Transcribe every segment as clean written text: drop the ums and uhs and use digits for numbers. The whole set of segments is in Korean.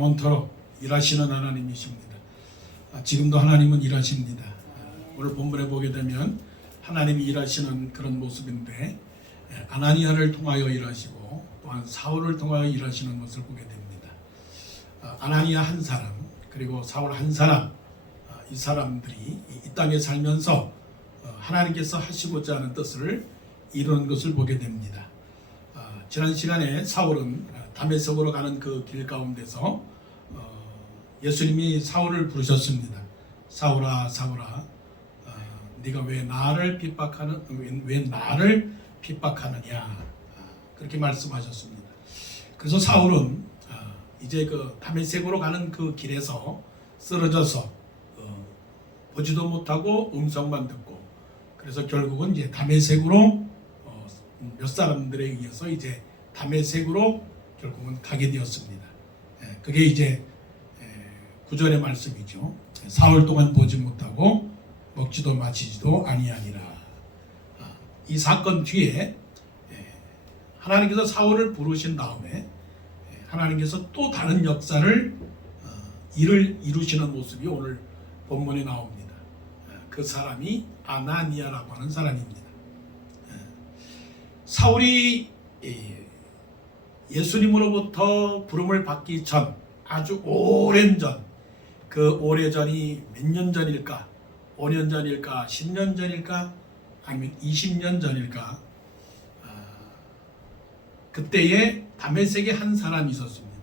영원토록 일하시는 하나님이십니다. 지금도 하나님은 일하십니다. 오늘 본문에 보게 되면 하나님이 일하시는 그런 모습인데 아나니아를 통하여 일하시고 또한 사울을 통하여 일하시는 것을 보게 됩니다. 아나니아 한 사람 그리고 사울 한 사람, 이 사람들이 이 땅에 살면서 하나님께서 하시고자 하는 뜻을 이루는 것을 보게 됩니다. 지난 시간에 사울은 다메섹으로 가는 그 길 가운데서 예수님이 사울을 부르셨습니다. 사울아, 사울아, 네가 왜 나를 핍박하느냐, 그렇게 말씀하셨습니다. 그래서 사울은 이제 그 다메섹으로 가는 그 길에서 쓰러져서 보지도 못하고 음성만 듣고, 그래서 결국은 이제 다메섹으로 몇 사람들에 의해서 이제 다메섹으로 결국은 가게 되었습니다. 그게 이제 9절의 말씀이죠. 사흘 동안 보지 못하고 먹지도 마시지도 아니하니라. 이 사건 뒤에 하나님께서 사울을 부르신 다음에 하나님께서 또 다른 역사를 이루시는 모습이 오늘 본문에 나옵니다. 그 사람이 아나니아라고 하는 사람입니다. 사울이 예수님으로부터 부름을 받기 전, 아주 오랜 전, 그 오래전이 몇 년 전일까? 5년 전일까? 10년 전일까? 아니면 20년 전일까? 그때에 다메섹에 한 사람이 있었습니다.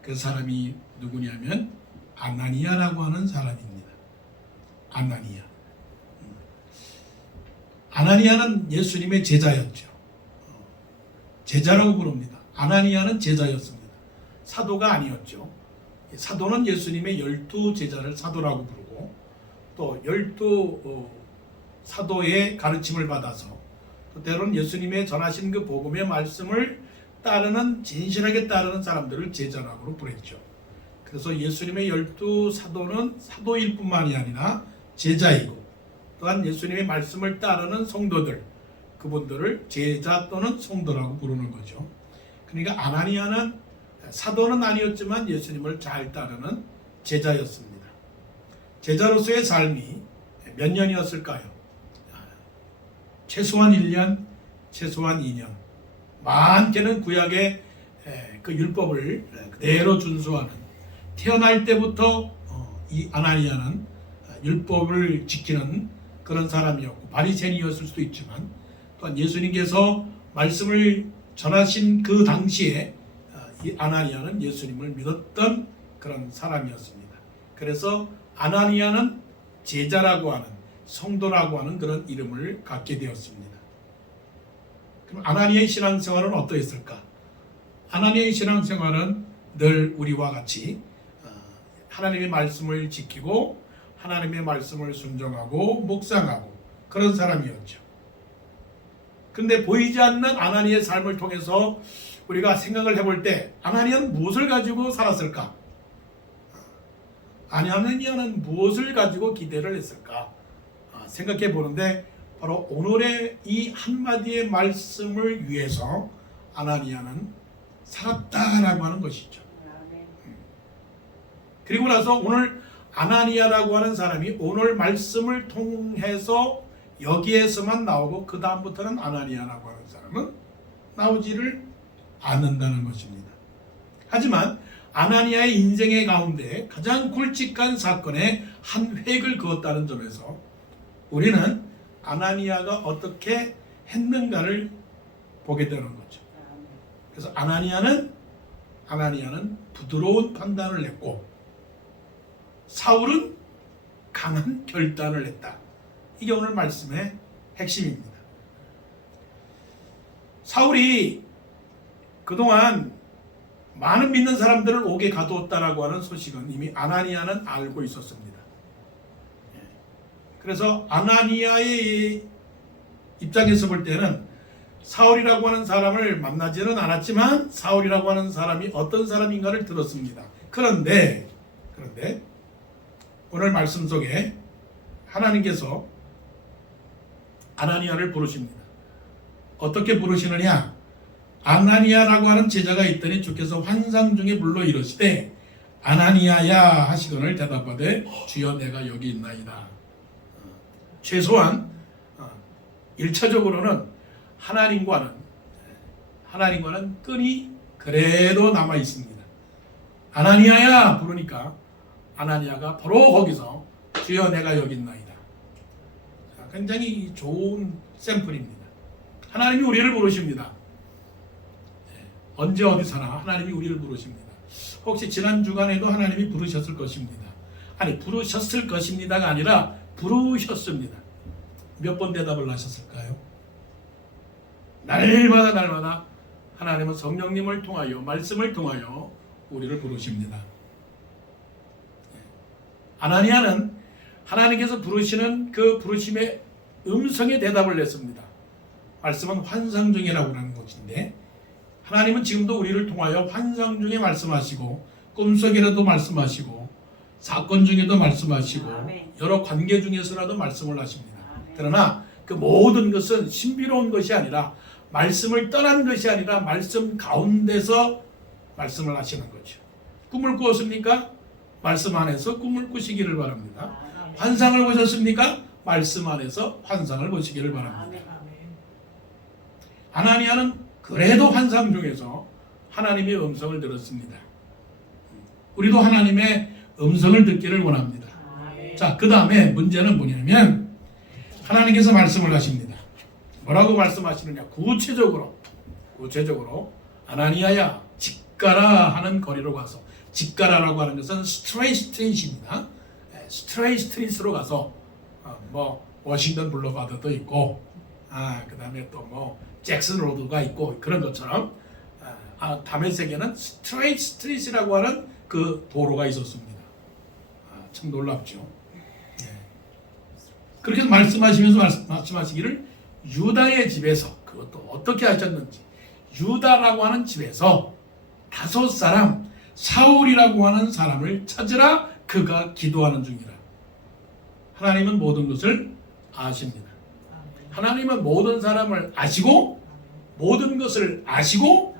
그 사람이 누구냐면 아나니아라고 하는 사람입니다. 아나니아. 아나니아는 예수님의 제자였죠. 제자라고 부릅니다. 아나니아는 제자였습니다. 사도가 아니었죠. 사도는 예수님의 12제자를 사도라고 부르고, 또 12사도의 가르침을 받아서 또 때로는 예수님의 전하신 그 복음의 말씀을 따르는, 진실하게 따르는 사람들을 제자라고 부르죠. 그래서 예수님의 12사도는 사도일 뿐만이 아니라 제자이고, 또한 예수님의 말씀을 따르는 성도들, 그분들을 제자 또는 성도라고 부르는 거죠. 그러니까 아나니아는 사도는 아니었지만 예수님을 잘 따르는 제자였습니다. 제자로서의 삶이 몇 년이었을까요? 최소한 1년, 최소한 2년. 많게는 구약의 그 율법을 그대로 준수하는, 태어날 때부터 이 아나니아는 율법을 지키는 그런 사람이었고 바리새인이었을 수도 있지만, 또한 예수님께서 말씀을 전하신 그 당시에 이 아나니아는 예수님을 믿었던 그런 사람이었습니다. 그래서 아나니아는 제자라고 하는, 성도라고 하는 그런 이름을 갖게 되었습니다. 그럼 아나니아의 신앙생활은 어떠했을까? 아나니아의 신앙생활은 늘 우리와 같이 하나님의 말씀을 지키고 하나님의 말씀을 순종하고 묵상하고 그런 사람이었죠. 근데 보이지 않는 아나니아의 삶을 통해서 우리가 생각을 해볼 때 아나니아는 무엇을 가지고 살았을까? 아나니아는 무엇을 가지고 기대를 했을까? 생각해 보는데 바로 오늘의 이 한마디의 말씀을 위해서 아나니아는 살았다라고 하는 것이죠. 그리고 나서 오늘 아나니아라고 하는 사람이 오늘 말씀을 통해서 여기에서만 나오고 그 다음부터는 아나니아라고 하는 사람은 나오지를 않는다는 것입니다. 하지만 아나니아의 인생의 가운데 가장 굵직한 사건에 한 획을 그었다는 점에서 우리는 아나니아가 어떻게 했는가를 보게 되는 거죠. 그래서 아나니아는 부드러운 판단을 했고 사울은 강한 결단을 했다. 이게 오늘 말씀의 핵심입니다. 사울이 그동안 많은 믿는 사람들을 옥에 가두었다라고 하는 소식은 이미 아나니아는 알고 있었습니다. 그래서 아나니아의 입장에서 볼 때는 사울이라고 하는 사람을 만나지는 않았지만 사울이라고 하는 사람이 어떤 사람인가를 들었습니다. 그런데 오늘 말씀 속에 하나님께서 아나니아를 부르십니다. 어떻게 부르시느냐? 아나니아라고 하는 제자가 있더니 주께서 환상 중에 불러 이르시되 아나니아야 하시거늘 대답하되 주여 내가 여기 있나이다. 최소한 1차적으로는 하나님과는 끈이 그래도 남아 있습니다. 아나니아야 부르니까 아나니아가 바로 거기서 주여 내가 여기 있나이다. 굉장히 좋은 샘플입니다. 하나님이 우리를 부르십니다. 언제 어디서나 하나님이 우리를 부르십니다. 혹시 지난 주간에도 하나님이 부르셨을 것입니다. 아니 부르셨을 것입니다가 아니라 부르셨습니다. 몇 번 대답을 하셨을까요? 날마다 하나님은 성령님을 통하여 말씀을 통하여 우리를 부르십니다. 아나니아는 하나님께서 부르시는 그 부르심의 음성에 대답을 했습니다. 말씀은 환상 중이라고 하는 것인데 하나님은 지금도 우리를 통하여 환상 중에 말씀하시고 꿈속에라도 말씀하시고 사건 중에도 말씀하시고 여러 관계 중에서라도 말씀을 하십니다. 그러나 그 모든 것은 신비로운 것이 아니라 말씀을 떠난 것이 아니라 말씀 가운데서 말씀을 하시는 거죠. 꿈을 꾸었습니까? 말씀 안에서 꿈을 꾸시기를 바랍니다. 환상을 보셨습니까? 말씀 안에서 환상을 보시기를 바랍니다. 아나니아는 그래도 환상 중에서 하나님의 음성을 들었습니다. 우리도 하나님의 음성을 듣기를 원합니다. 자, 그 다음에 문제는 뭐냐면 하나님께서 말씀을 하십니다. 뭐라고 말씀하시느냐? 구체적으로 아나니아야 직가라 하는 거리로 가서, 직가라라고 하는 것은 스트레이트입니다. 스트레이트로 가서 뭐 워싱턴 블루바드도 있고 그 다음에 또 뭐 잭슨 로드가 있고 그런 것처럼 다메섹에는 스트레이트라고 하는 그 도로가 있었습니다. 참 놀랍죠. 그렇게 말씀하시면서 말씀하시기를 유다의 집에서, 그것도 어떻게 하셨는지, 유다라고 하는 집에서 5 사람 사울이라고 하는 사람을 찾으라 그가 기도하는 중이라. 하나님은 모든 것을 아십니다. 하나님은 모든 사람을 아시고 모든 것을 아시고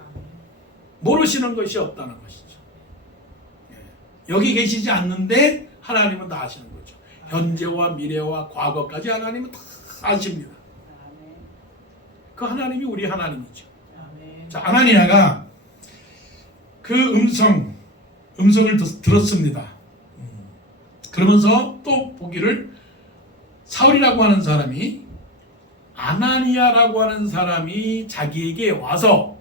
모르시는 것이 없다는 것이죠. 여기 계시지 않는데 하나님은 다 아시는 거죠. 현재와 미래와 과거까지 하나님은 다 아십니다. 그 하나님이 우리 하나님이죠. 자, 아나니아가 그 음성을 들었습니다. 그러면서 또 보기를 사울이라고 하는 사람이, 아나니아라고 하는 사람이 자기에게 와서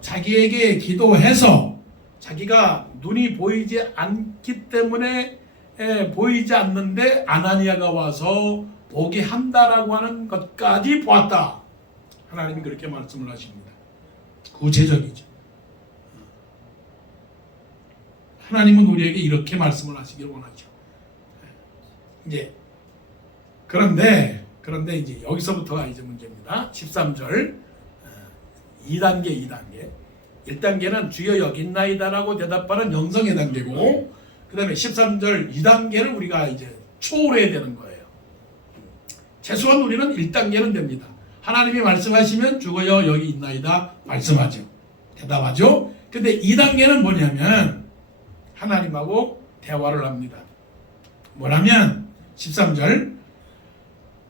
자기에게 기도해서, 자기가 눈이 보이지 않기 때문에 보이지 않는데 아나니아가 와서 보게 한다라고 하는 것까지 보았다. 하나님이 그렇게 말씀을 하십니다. 구체적이죠. 하나님은 우리에게 이렇게 말씀을 하시길 원하죠. 그런데 이제 여기서부터가 이제 문제입니다. 13절 2단계 1단계는 주여 여기 있나이다라고 대답하는 영성의 단계고, 그 다음에 13절 2단계를 우리가 이제 초월해야 되는 거예요. 최소한 우리는 1단계는 됩니다. 하나님이 말씀하시면 주여 여기 있나이다 말씀하죠. 대답하죠. 근데 2단계는 뭐냐면 하나님하고 대화를 합니다. 뭐라면 13절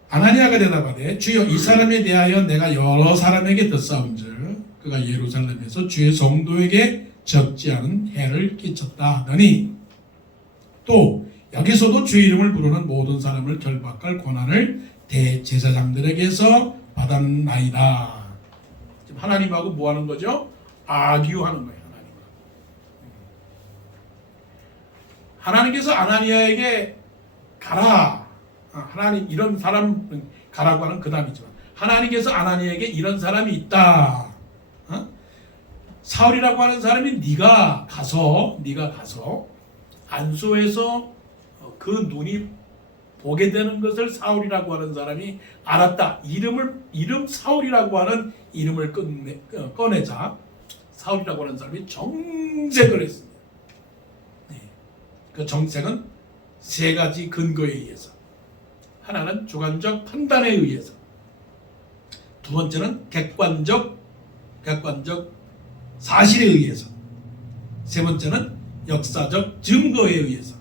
아나니아가 대답하되 주여 이 사람에 대하여 내가 여러 사람에게 듣사온즉 그가 예루살렘에서 주의 성도에게 적지 않은 해를 끼쳤다 하더니 또 여기서도 주의 이름을 부르는 모든 사람을 결박할 권한을 대제사장들에게서 받았나이다. 지금 하나님하고 뭐 하는 거죠? 아규하는 거예요. 하나님께서 아나니아에게 가라. 하나님 이런 사람 가라고 하는 그 다음이지만 하나님께서 아나니아에게 이런 사람이 있다. 사울이라고 하는 사람이 네가 가서 안소에서 그 눈이 보게 되는 것을 사울이라고 하는 사람이 알았다. 이름 사울이라고 하는 이름을 꺼내자 사울이라고 하는 사람이 정색을 했습니다. 그 정색은 3가지 근거에 의해서, 하나는 주관적 판단에 의해서, 두 번째는 객관적 사실에 의해서, 세 번째는 역사적 증거에 의해서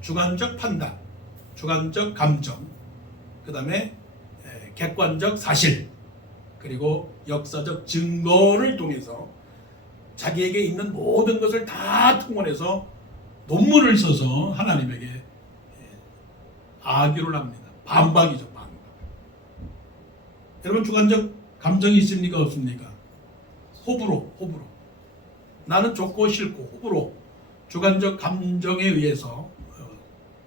주관적 판단, 주관적 감정, 그 다음에 객관적 사실, 그리고 역사적 증거를 통해서 자기에게 있는 모든 것을 다 통원해서 논문을 써서 하나님에게 아귀를 합니다. 반박이죠, 반박. 여러분 주관적 감정이 있습니까, 없습니까? 호불호. 나는 좋고 싫고 호불호, 주관적 감정에 의해서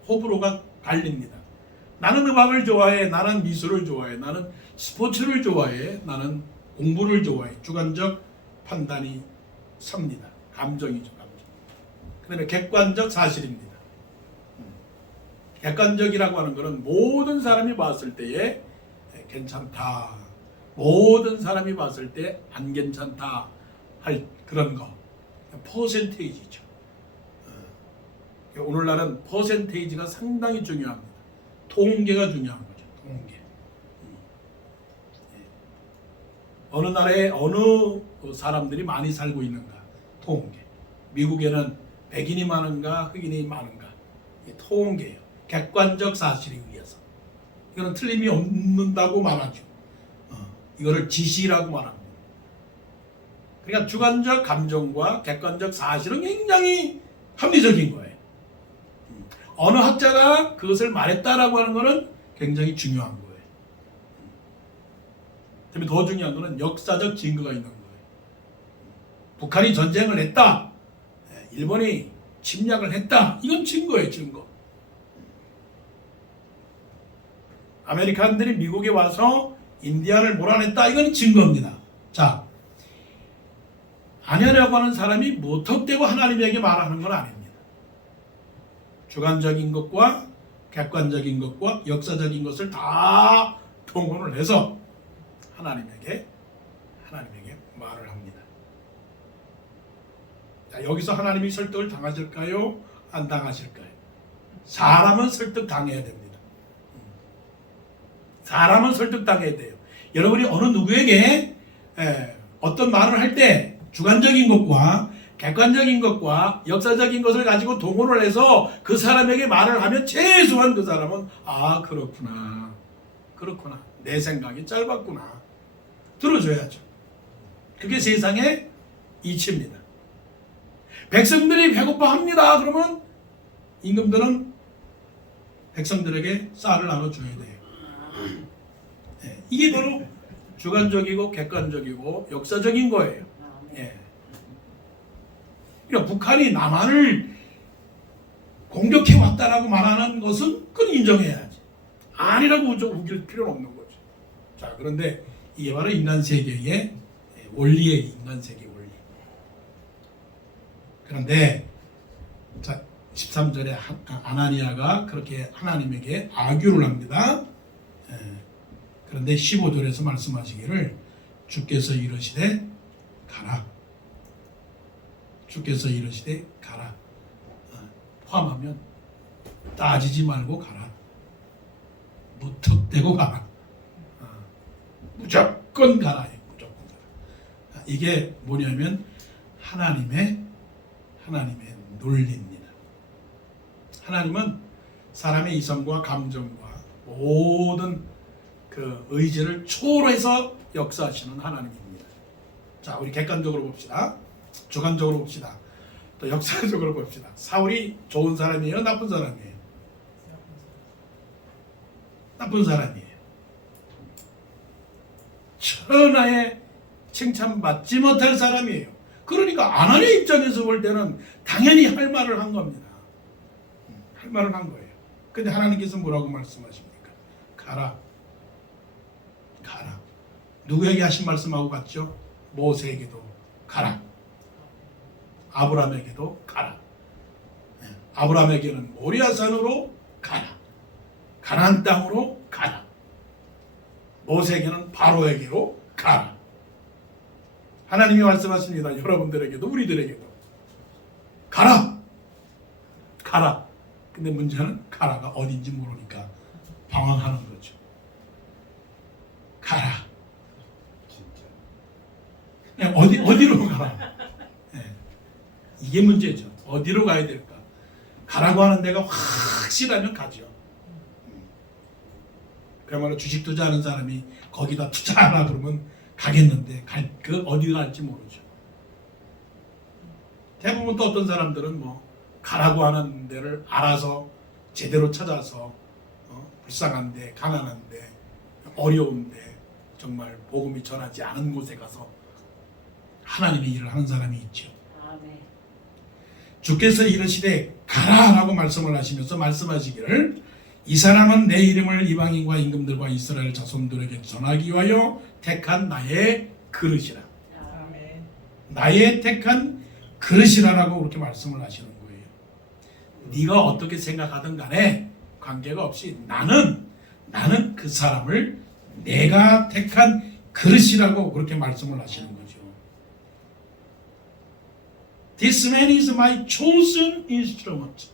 호불호가 갈립니다. 나는 음악을 좋아해, 나는 미술을 좋아해, 나는 스포츠를 좋아해, 나는 공부를 좋아해. 주관적 판단이 섭니다. 감정이죠, 감정. 그 다음에 객관적 사실입니다. 객관적이라고 하는 것은 모든 사람이 봤을 때에 괜찮다, 모든 사람이 봤을 때 안 괜찮다 할 그런 거. 퍼센테이지죠. 오늘날은 퍼센테이지가 상당히 중요합니다. 통계가 중요한 거죠. 통계. 어느 나라에 어느 사람들이 많이 살고 있는가. 통계. 미국에는 백인이 많은가 흑인이 많은가. 통계예요. 객관적 사실에 의해서. 이거는 틀림이 없는다고 말하죠. 이거를 지시라고 말합니다. 그러니까 주관적 감정과 객관적 사실은 굉장히 합리적인 거예요. 어느 학자가 그것을 말했다라고 하는 것은 굉장히 중요한 거예요. 그다음에 더 중요한 것은 역사적 증거가 있는 거예요. 북한이 전쟁을 했다, 일본이 침략을 했다, 이건 증거예요, 증거. 아메리칸들이 미국에 와서 인디아를 몰아냈다, 이건 증거입니다. 자, 아냐라고 하는 사람이 무턱대고 하나님에게 말하는 건 아닙니다. 주관적인 것과 객관적인 것과 역사적인 것을 다 통혼을 해서 하나님에게 말을 합니다. 자, 여기서 하나님이 설득을 당하실까요? 안 당하실까요? 사람은 설득 당해야 됩니다. 사람은 설득 당해야 돼요. 여러분이 어느 누구에게 어떤 말을 할 때 주관적인 것과 객관적인 것과 역사적인 것을 가지고 동원을 해서 그 사람에게 말을 하면 최소한 그 사람은 그렇구나 내 생각이 짧았구나 들어줘야죠. 그게 세상의 이치입니다. 백성들이 배고파합니다. 그러면 임금들은 백성들에게 쌀을 나눠줘야 돼요. 이게 바로 주관적이고 객관적이고 역사적인 거예요. 그러니까 북한이 남한을 공격해 왔다라고 말하는 것은 그건 인정해야지. 아니라고 우길 필요는 없는 거죠. 자, 그런데 이게 바로 인간 세계의 원리의 인간 세계 원리. 그런데 자, 13절에 아나니아가 그렇게 하나님에게 아규를 합니다. 그런데 15절에서 말씀하시기를 주께서 이르시되 가라. 주께서 이르시되 가라. 포함하면 따지지 말고 가라. 무턱대고 가라. 무조건 가라. 무조건 가라. 이게 뭐냐면 하나님의 논리입니다. 하나님은 사람의 이성과 감정과 모든 그 의지를 초월해서 역사하시는 하나님입니다. 자, 우리 객관적으로 봅시다. 주관적으로 봅시다. 또 역사적으로 봅시다. 사울이 좋은 사람이에요? 나쁜 사람이에요? 나쁜 사람이에요. 천하에 칭찬받지 못할 사람이에요. 그러니까 아나니아 입장에서 볼 때는 당연히 할 말을 한 겁니다. 할 말을 한 거예요. 근데 하나님께서 뭐라고 말씀하십니까? 가라. 가라. 누구에게 하신 말씀하고 같죠? 모세에게도 가라. 아브라함에게도 가라. 아브라함에게는 모리아산으로 가라. 가나안 땅으로 가라. 모세에게는 바로에게로 가라. 하나님이 말씀하십니다. 여러분들에게도 우리들에게도 가라. 가라. 근데 문제는 가라가 어딘지 모르니까 방황하는 거죠. 가라. 어디로 가라. 이게 문제죠. 어디로 가야 될까? 가라고 하는 데가 확실하면 가죠. 그야말로 주식 투자하는 사람이 거기다 투자하라 그러면 가겠는데 어디 갈지 모르죠. 대부분 또 어떤 사람들은 뭐 가라고 하는 데를 알아서 제대로 찾아서 불쌍한데, 가난한데, 어려운데 정말 복음이 전하지 않은 곳에 가서 하나님의 일을 하는 사람이 있죠. 아멘. 주께서 이르시되 가라라고 말씀을 하시면서 말씀하시기를 이 사람은 내 이름을 이방인과 임금들과 이스라엘 자손들에게 전하기 위하여 택한 나의 그릇이라. 아멘. 나의 택한 그릇이라라고 그렇게 말씀을 하시는 거예요. 네가 어떻게 생각하든 간에 관계가 없이 나는 그 사람을 내가 택한 그릇이라고 그렇게 말씀을 하시는 거죠. This man is my chosen instrument.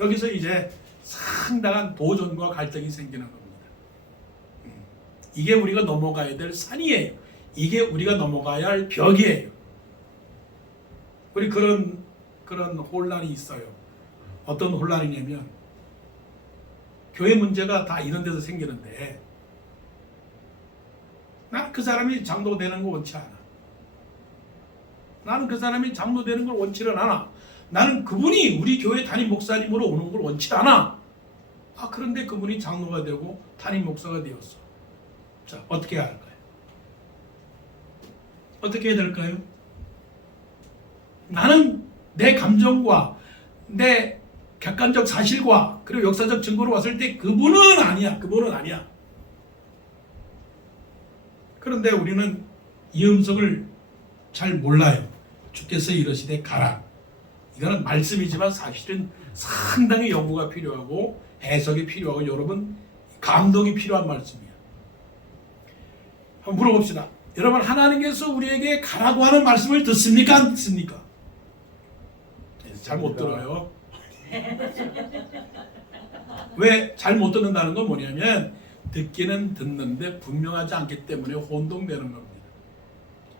여기서 이제 상당한 도전과 갈등이 생기는 겁니다. 이게 우리가 넘어가야 될 산이에요. 이게 우리가 넘어가야 할 벽이에요. 우리 그런 혼란이 있어요. 어떤 혼란이냐면 교회 문제가 다 이런 데서 생기는데 나는 그 사람이 장로 되는 거 원치 않아. 나는 그 사람이 장로 되는 걸 원치는 않아. 나는 그분이 우리 교회 담임 목사님으로 오는 걸 원치 않아. 그런데 그분이 장로가 되고 담임 목사가 되었어. 자, 어떻게 해야 할까요? 어떻게 해야 될까요? 나는 내 감정과 내 객관적 사실과 그리고 역사적 증거로 왔을 때 그분은 아니야. 그런데 우리는 이 음성을 잘 몰라요. 주께서 이르시되 가라. 이거는 말씀이지만 사실은 상당히 연구가 필요하고 해석이 필요하고 여러분 감동이 필요한 말씀이에요. 한번 물어봅시다. 여러분 하나님께서 우리에게 가라고 하는 말씀을 듣습니까? 안 듣습니까? 잘 못 들어요. 왜 잘 못 듣는다는 건 뭐냐면 듣기는 듣는데 분명하지 않기 때문에 혼동되는 겁니다.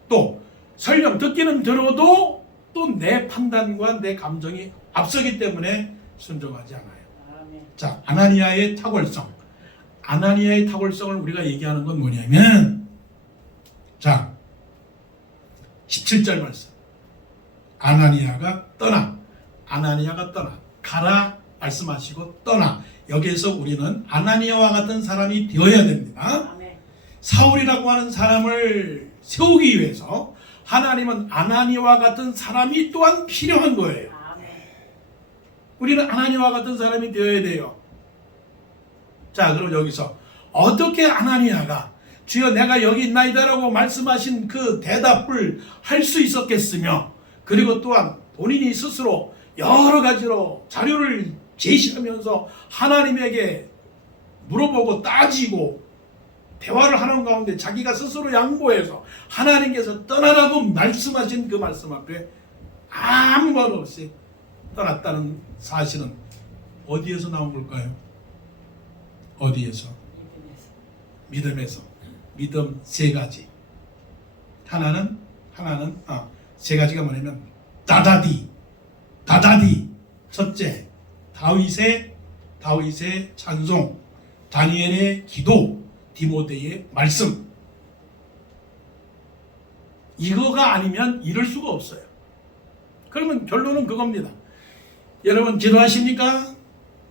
또 설령 듣기는 들어도 또 내 판단과 내 감정이 앞서기 때문에 순종하지 않아요. 아멘. 자, 아나니아의 탁월성. 아나니아의 탁월성을 우리가 얘기하는 건 뭐냐면 자, 17절 말씀. 아나니아가 떠나. 가라 말씀하시고 떠나. 여기에서 우리는 아나니아와 같은 사람이 되어야 됩니다. 아멘. 사울이라고 하는 사람을 세우기 위해서 하나님은 아나니아와 같은 사람이 또한 필요한 거예요. 아멘. 우리는 아나니아와 같은 사람이 되어야 돼요. 자, 그럼 여기서 어떻게 아나니아가 주여 내가 여기 있나이다라고 말씀하신 그 대답을 할 수 있었겠으며 그리고 또한 본인이 스스로 여러 가지로 자료를 제시하면서 하나님에게 물어보고 따지고 대화를 하는 가운데 자기가 스스로 양보해서 하나님께서 떠나라고 말씀하신 그 말씀 앞에 아무 말 없이 떠났다는 사실은 어디에서 나온 걸까요? 어디에서? 믿음에서. 믿음 세 가지. 하나는 세 가지가 뭐냐면 다다디. 첫째, 다윗의 찬송, 다니엘의 기도, 디모데의 말씀. 이거가 아니면 이럴 수가 없어요. 그러면 결론은 그겁니다. 여러분 기도하십니까?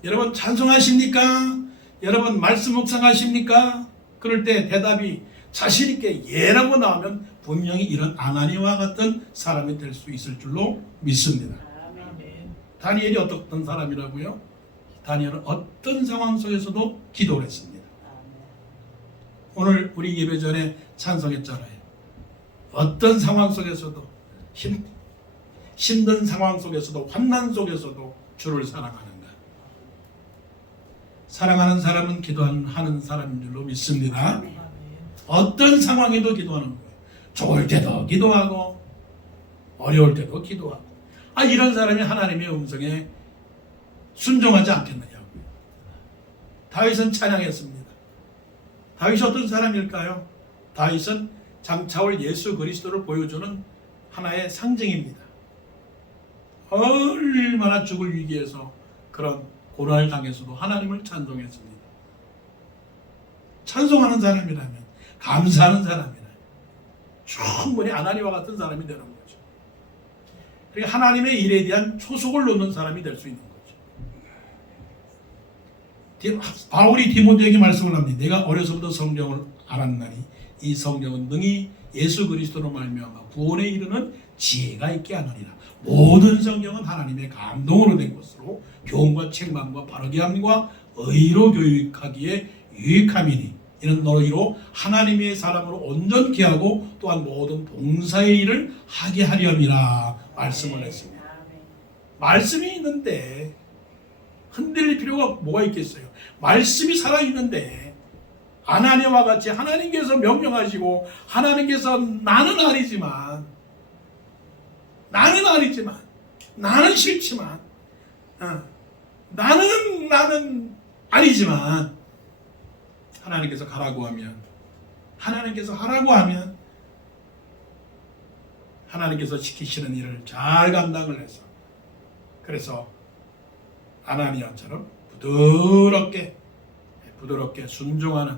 여러분 찬송하십니까? 여러분 말씀 묵상하십니까? 그럴 때 대답이 자신 있게 예라고 나오면 분명히 이런 아나니아와 같은 사람이 될 수 있을 줄로 믿습니다. 아멘. 다니엘이 어떤 사람이라고요? 다니엘은 어떤 상황 속에서도 기도를 했습니다. 오늘 우리 예배 전에 찬송했잖아요. 어떤 상황 속에서도 힘든 상황 속에서도 환난 속에서도 주를 사랑하는가. 사랑하는 사람은 기도하는 사람인 줄로 믿습니다. 어떤 상황에도 기도하는 거예요. 좋을 때도 기도하고 어려울 때도 기도하고. 이런 사람이 하나님의 음성에 순종하지 않겠느냐고요. 다윗은 찬양했습니다. 다윗이 어떤 사람일까요? 다윗은 장차올 예수 그리스도를 보여주는 하나의 상징입니다. 얼마나 죽을 위기에서 그런 고난을 당해서도 하나님을 찬송했습니다. 찬송하는 사람이라면, 감사하는 사람이라면 충분히 하나님과 같은 사람이 되는 거죠. 그러니까 하나님의 일에 대한 초속을 놓는 사람이 될 수 있는 거죠. 바울이 디모데에게 말씀을 합니다. 내가 어려서부터 성경을 알았나니 이 성경은 능히 예수 그리스도로 말미암아 구원에 이르는 지혜가 있게 하느니라. 모든 성경은 하나님의 감동으로 된 것으로 교훈과 책망과 바르게 함과 의로 교육하기에 유익함이니 이는 너희로 하나님의 사람으로 온전케 하고 또한 모든 봉사의 일을 하게 하렴이라 말씀을 했습니다. 말씀이 있는데 흔들릴 필요가 뭐가 있겠어요? 말씀이 살아있는데 아나니아와 같이 하나님께서 명령하시고 하나님께서 나는 아니지만 나는 싫지만 나는 아니지만 하나님께서 가라고 하면 하나님께서 하라고 하면 하나님께서 시키시는 일을 잘 감당을 해서 그래서 아나니아처럼 부드럽게 순종하는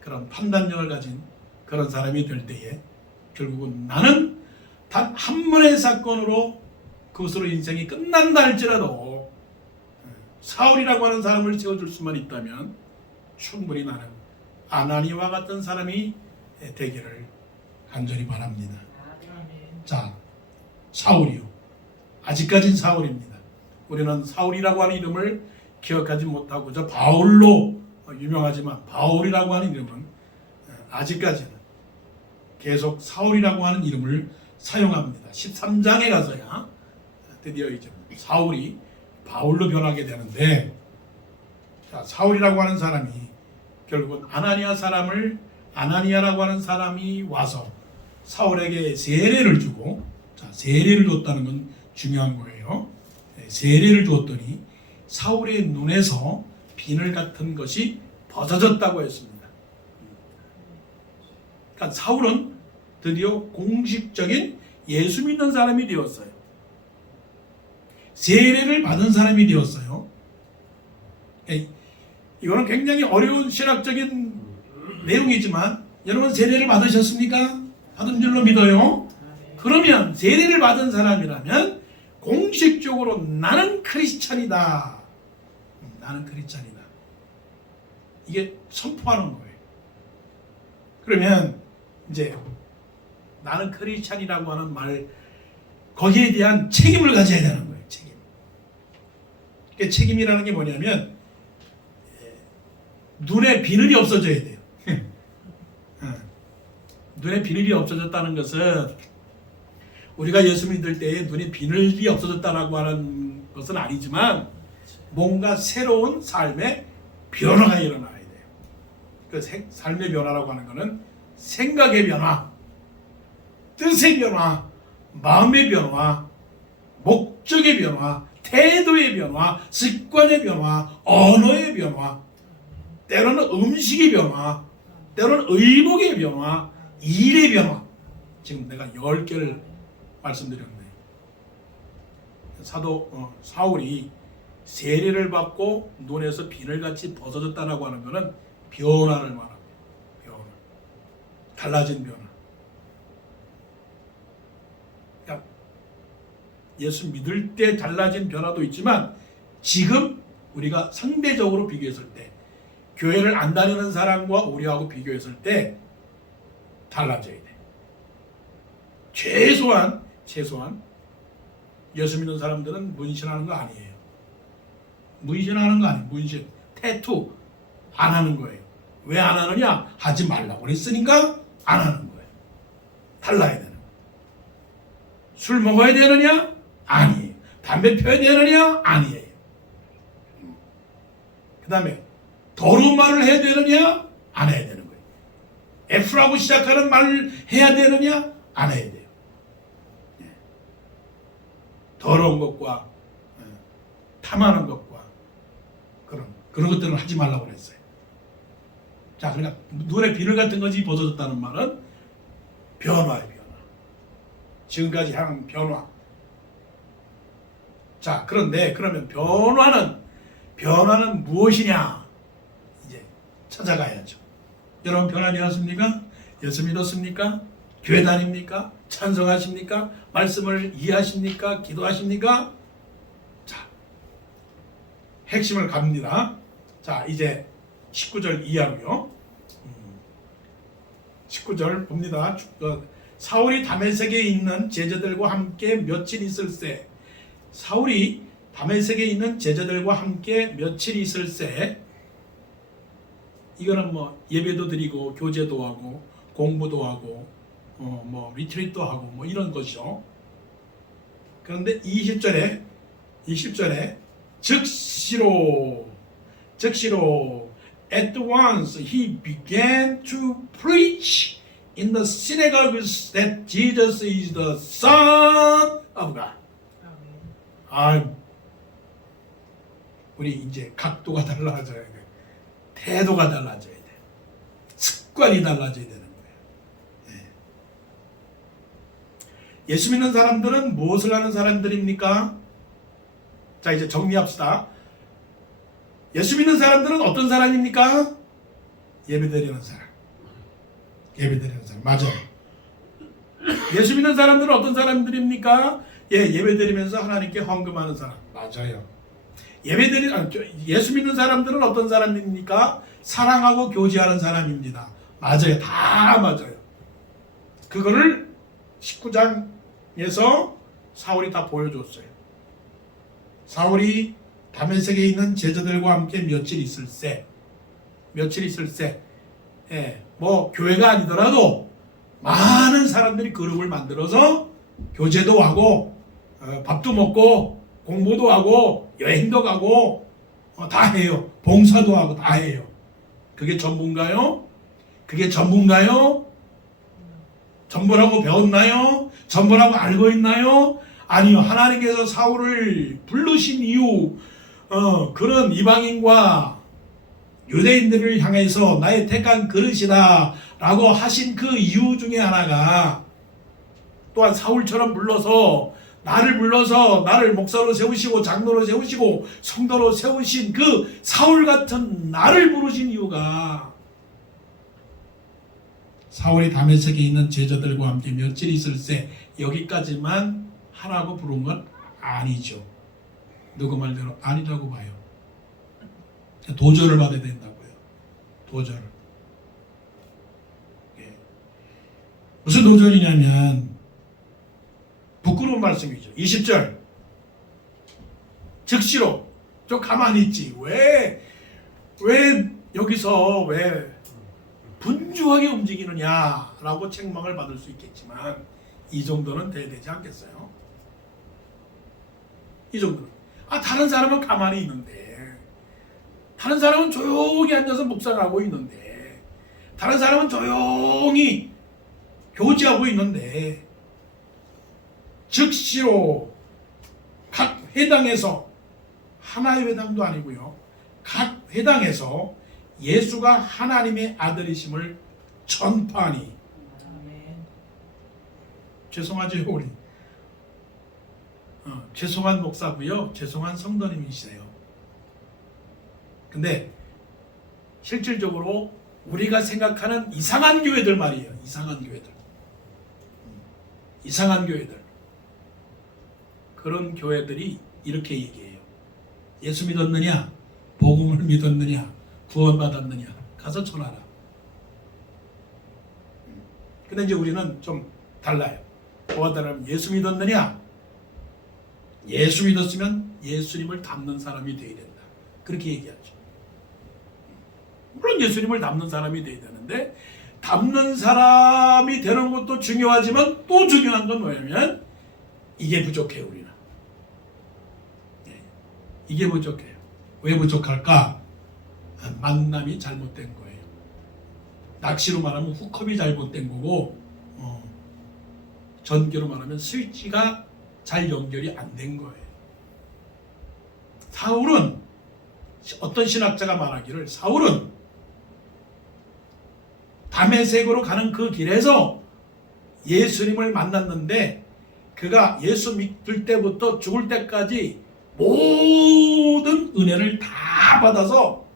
그런 판단력을 가진 그런 사람이 될 때에 결국은 나는 단 한 번의 사건으로 그것으로 인생이 끝난다 할지라도 사울이라고 하는 사람을 세워줄 수만 있다면 충분히 나는 아나니아와 같은 사람이 되기를 간절히 바랍니다. 자, 사울이요. 아직까진 사울입니다. 우리는 사울이라고 하는 이름을 기억하지 못하고 저 바울로 유명하지만 바울이라고 하는 이름은 아직까지는 계속 사울이라고 하는 이름을 사용합니다. 13장에 가서야 드디어 이제 사울이 바울로 변하게 되는데 자, 사울이라고 하는 사람이 결국은 아나니아라고 하는 사람이 와서 사울에게 세례를 주고 자, 세례를 줬다는 건 중요한 거예요. 세례를 주었더니 사울의 눈에서 비늘 같은 것이 벗어졌다고 했습니다. 그러니까 사울은 드디어 공식적인 예수 믿는 사람이 되었어요. 세례를 받은 사람이 되었어요. 이거는 굉장히 어려운 신학적인 내용이지만 여러분 세례를 받으셨습니까? 받은 줄로 믿어요. 그러면 세례를 받은 사람이라면 공식적으로 나는 크리스찬이다. 나는 크리스찬이다. 이게 선포하는 거예요. 그러면 이제 나는 크리스찬이라고 하는 말 거기에 대한 책임을 가져야 되는 거예요. 책임. 그러니까 책임이라는 게 뭐냐면 눈에 비늘이 없어져야 돼요. 눈에 비늘이 없어졌다는 것은 우리가 예수 믿을 때에 눈에 비늘이 없어졌다라고 하는 것은 아니지만 뭔가 새로운 삶의 변화가 일어나야 돼요. 그 삶의 변화라고 하는 것은 생각의 변화, 뜻의 변화, 마음의 변화, 목적의 변화, 태도의 변화, 습관의 변화, 언어의 변화, 때로는 음식의 변화, 때로는 의복의 변화, 일의 변화. 지금 내가 10개를 말씀드렸네요. 사울이 세례를 받고 눈에서 비늘같이 벗어졌다라고 하는 것은 변화를 말합니다. 변화. 달라진 변화. 그러니까 예수 믿을 때 달라진 변화도 있지만 지금 우리가 상대적으로 비교했을 때 교회를 안 다니는 사람과 우리하고 비교했을 때 달라져야 돼. 최소한 예수 믿는 사람들은 문신하는 거 아니에요. 문신하는 거 아니에요. 문신, 태투 안 하는 거예요. 왜 안 하느냐? 하지 말라고 그랬으니까 안 하는 거예요. 달라야 되는 거예요. 술 먹어야 되느냐? 아니에요. 담배 피워야 되느냐? 아니에요. 그 다음에 더러운 말을 해야 되느냐? 안 해야 되는 거예요. F라고 시작하는 말을 해야 되느냐? 안 해야 돼요. 더러운 것과 탐하는 것과 그런 것들은 하지 말라고 그랬어요. 자, 그러니까 눈에 비늘 같은 것이 벗어졌다는 말은 변화예요, 변화. 지금까지 향한 변화. 자, 그런데 그러면 변화는 무엇이냐? 이제 찾아가야죠. 여러분 변화되었습니까? 예수 믿었습니까? 교회 다닙니까? 찬송하십니까? 말씀을 이해하십니까? 기도하십니까? 자, 핵심을 갑니다. 자, 이제 19절 이하로요. 19절 봅니다. 사울이 다메섹에 있는 제자들과 함께 며칠 있을새. 사울이 다메섹에 있는 제자들과 함께 며칠 있을새. 이거는 뭐 예배도 드리고 교제도 하고 공부도 하고 뭐 리트리트도 하고 뭐 이런 것이죠. 그런데 20절에 즉시로 at once he began to preach in the synagogues that Jesus is the Son of God. 아, 우리 이제 각도가 달라져야 돼. 태도가 달라져야 돼. 습관이 달라져야 되는 거예요. 예수 믿는 사람들은 무엇을 하는 사람들입니까? 자, 이제 정리합시다. 예수 믿는 사람들은 어떤 사람입니까? 예배드리는 사람. 예배드리는 사람. 맞아요. 예수 믿는 사람들은 어떤 사람들입니까? 예배드리면서 하나님께 헌금하는 사람. 맞아요. 예수 믿는 사람들은 어떤 사람입니까? 사랑하고 교제하는 사람입니다. 맞아요. 다 맞아요. 그거를 19장에서 사울이 다 보여줬어요. 사울이 다메섹에 있는 제자들과 함께 며칠 있을새. 뭐 교회가 아니더라도 많은 사람들이 그룹을 만들어서 교제도 하고 밥도 먹고 공부도 하고 여행도 가고 다 해요. 봉사도 하고 다 해요. 그게 전부인가요? 전부라고 배웠나요? 전부라고 알고 있나요? 아니요. 하나님께서 사울을 부르신 이유, 그런 이방인과 유대인들을 향해서 나의 택한 그릇이다 라고 하신 그 이유 중에 하나가, 또한 사울처럼 나를 불러서 나를 목사로 세우시고 장로로 세우시고 성도로 세우신 그 사울 같은 나를 부르신 이유가, 사울이 다메섹에 있는 제자들과 함께 며칠 있을새, 여기까지만 하라고 부른 건 아니죠. 누구 말대로 아니라고 봐요. 도전을 받아야 된다고요. 도전을. 무슨 도전이냐면 부끄러운 말씀이죠. 20절. 즉시로. 좀 가만히 있지. 왜 여기서 왜 분주하게 움직이느냐라고 책망을 받을 수 있겠지만, 이 정도는 돼야 되지 않겠어요? 이 정도는. 다른 사람은 가만히 있는데, 다른 사람은 조용히 앉아서 묵상하고 있는데, 다른 사람은 조용히 교제하고 있는데, 즉시로 각 회당에서, 하나의 회당도 아니고요, 각 회당에서 예수가 하나님의 아들이심을 전파하니. 죄송하죠, 우리. 죄송한 목사고요, 죄송한 성도님이시세요. 근데 실질적으로 우리가 생각하는 이상한 교회들 말이에요. 이상한 교회들. 그런 교회들이 이렇게 얘기해요. 예수 믿었느냐? 복음을 믿었느냐? 구원받았느냐? 가서 전하라. 근데 이제 우리는 좀 달라요. 뭐가 다르면, 예수 믿었느냐? 예수 믿었으면 예수님을 닮는 사람이 되어야 된다. 그렇게 얘기하죠. 물론 예수님을 닮는 사람이 되어야 되는데, 닮는 사람이 되는 것도 중요하지만 또 중요한 건 뭐냐면, 이게 부족해요, 우리는. 이게 부족해요. 왜 부족할까? 만남이 잘못된 거예요. 낚시로 말하면 후컵이 잘못된 거고, 전교로 말하면 스위치가 잘 연결이 안 된 거예요. 사울은, 어떤 신학자가 말하기를, 사울은 다메섹으로 가는 그 길에서 예수님을 만났는데, 그가 예수 믿을 때부터 죽을 때까지 모든 은혜를 다 받아서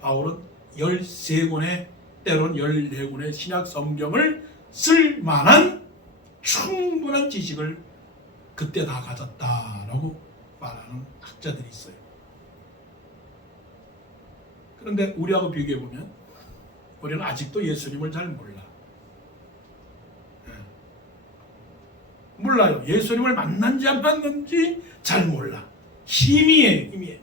바울은 13권의 때론 14권의 신약 성경을 쓸 만한 충분한 지식을 그때 다 가졌다라고 말하는 학자들이 있어요. 그런데 우리하고 비교해 보면 우리는 아직도 예수님을 잘 몰라. 몰라요. 예수님을 만난지 안 만난지 잘 몰라. 희미해.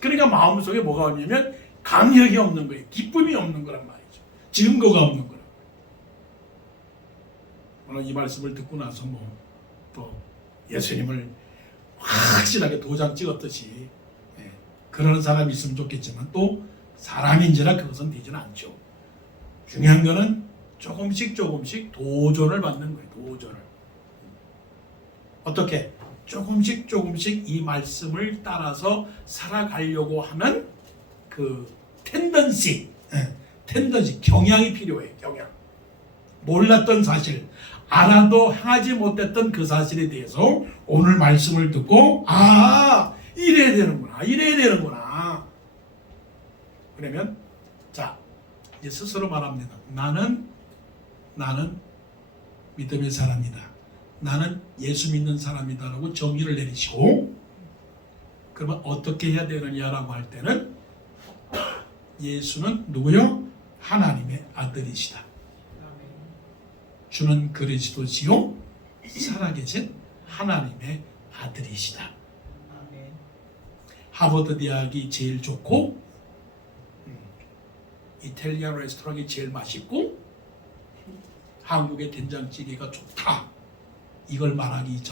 그러니까 마음속에 뭐가 없냐면 감격이 없는 거예요. 기쁨이 없는 거란 말이죠. 증거가 없는 거란 말이에요. 오늘 이 말씀을 듣고 나서 또 예수님을 확실하게 도장 찍었듯이 그러는 사람이 있으면 좋겠지만 또 사람인지라 그것은 되지는 않죠. 중요한 거는 조금씩 도전을 받는 거예요. 도전을. 어떻게? 조금씩 이 말씀을 따라서 살아가려고 하는 그 텐던시, 경향이 필요해요. 경향. 몰랐던 사실, 알아도 행하지 못했던 그 사실에 대해서 오늘 말씀을 듣고 이래야 되는구나. 그러면 자 이제 스스로 말합니다. 나는 믿음의 사람이다. 나는 예수 믿는 사람이다라고 정의를 내리시고, 그러면 어떻게 해야 되느냐라고 할 때는 예수는 누구요? 하나님의 아들이시다. 주는 그리스도시요 살아계신 하나님의 아들이시다. 하버드 대학이 제일 좋고 이탈리아 레스토랑이 제일 맛있고 한국의 된장찌개가 좋다. 그걸 말하기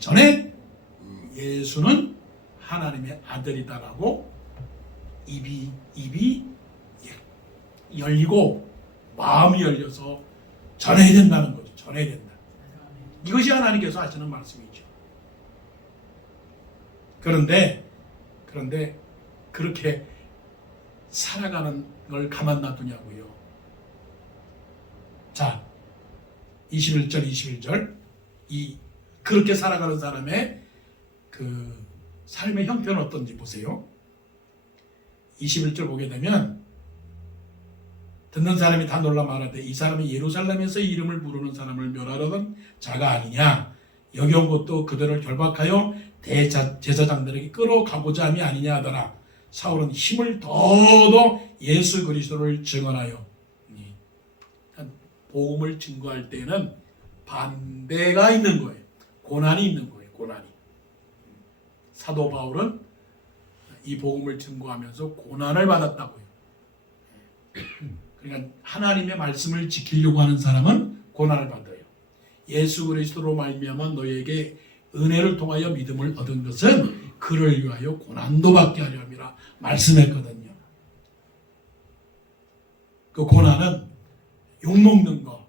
전에 예수는 하나님의 아들이다라고 입이 열리고 마음이 열려서 전해야 된다는 거죠. 전해야 된다. 이것이 하나님께서 하시는 말씀이죠. 그런데 그렇게 살아가는 걸 가만 놔두냐고요. 자, 21절 그렇게 살아가는 사람의 그 삶의 형편은 어떤지 보세요. 21절 보게 되면 듣는 사람이 다 놀라 말하되 이 사람이 예루살렘에서 이름을 부르는 사람을 멸하려던 자가 아니냐. 여기 온 것도 그들을 결박하여 대제사장들에게 끌어가고자 함이 아니냐 하더라. 사울은 힘을 더더 예수 그리스도를 증언하여, 복음을 증거할 때는 반대가 있는 거예요. 고난이 있는 거예요. 고난이. 사도 바울은 이 복음을 증거하면서 고난을 받았다고요. 그러니까 하나님의 말씀을 지키려고 하는 사람은 고난을 받아요. 예수 그리스도로 말미암아 너희에게 은혜를 통하여 믿음을 얻은 것은 그를 위하여 고난도 받게 하려 함이라 말씀했거든요. 그 고난은 욕먹는 거,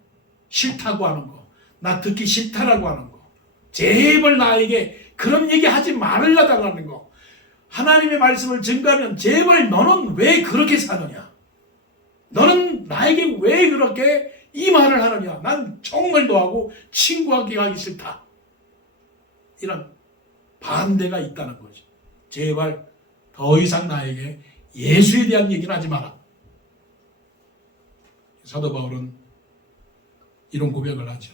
싫다고 하는 거, 나 듣기 싫다라고 하는 거, 제발 나에게 그런 얘기 하지 말으려고 하는 거, 하나님의 말씀을 증거하면 제발 너는 왜 그렇게 사느냐, 너는 나에게 왜 그렇게 이 말을 하느냐, 난 정말 너하고 친구하게 하기 싫다, 이런 반대가 있다는 거죠. 제발 더 이상 나에게 예수에 대한 얘기는 하지 마라. 사도 바울은 이런 고백을 하죠.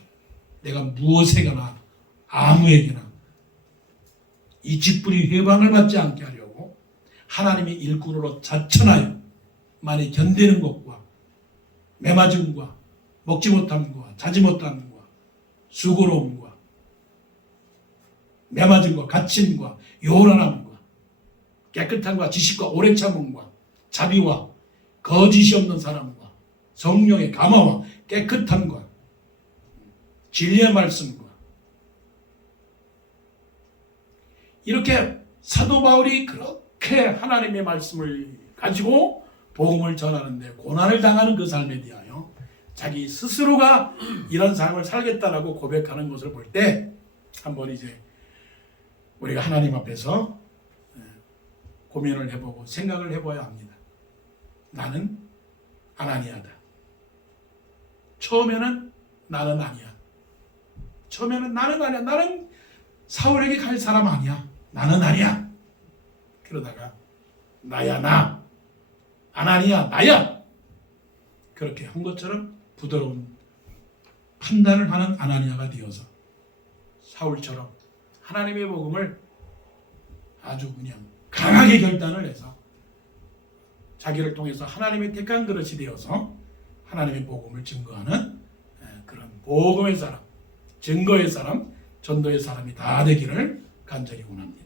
내가 무엇에게나 아무에게나 이 짓부리 회방을 받지 않게 하려고 하나님의 일꾼으로 자천하여 많이 견디는 것과 매맞음과 먹지 못함과 자지 못함과 수고로움과 매맞음과 갇힘과 요란함과 깨끗함과 지식과 오래 참음과 자비와 거짓이 없는 사람과 성령의 감화와 깨끗함과 진리의 말씀과, 이렇게 사도 바울이 그렇게 하나님의 말씀을 가지고 복음을 전하는데 고난을 당하는 그 삶에 대하여 자기 스스로가 이런 삶을 살겠다라고 고백하는 것을 볼 때 한번 이제 우리가 하나님 앞에서 고민을 해보고 생각을 해봐야 합니다. 나는 아나니아다. 처음에는 나는 아니야. 처음에는 나는 아니야. 나는 사울에게 갈 사람 아니야. 나는 아니야. 그러다가 나야 나. 아나니야 나야. 그렇게 한 것처럼 부드러운 판단을 하는 아나니아가 되어서 사울처럼 하나님의 복음을 아주 그냥 강하게 결단을 해서 자기를 통해서 하나님의 택한 그릇이 되어서 하나님의 복음을 증거하는 그런 복음의 사람, 증거의 사람, 전도의 사람이 다 되기를 간절히 원합니다.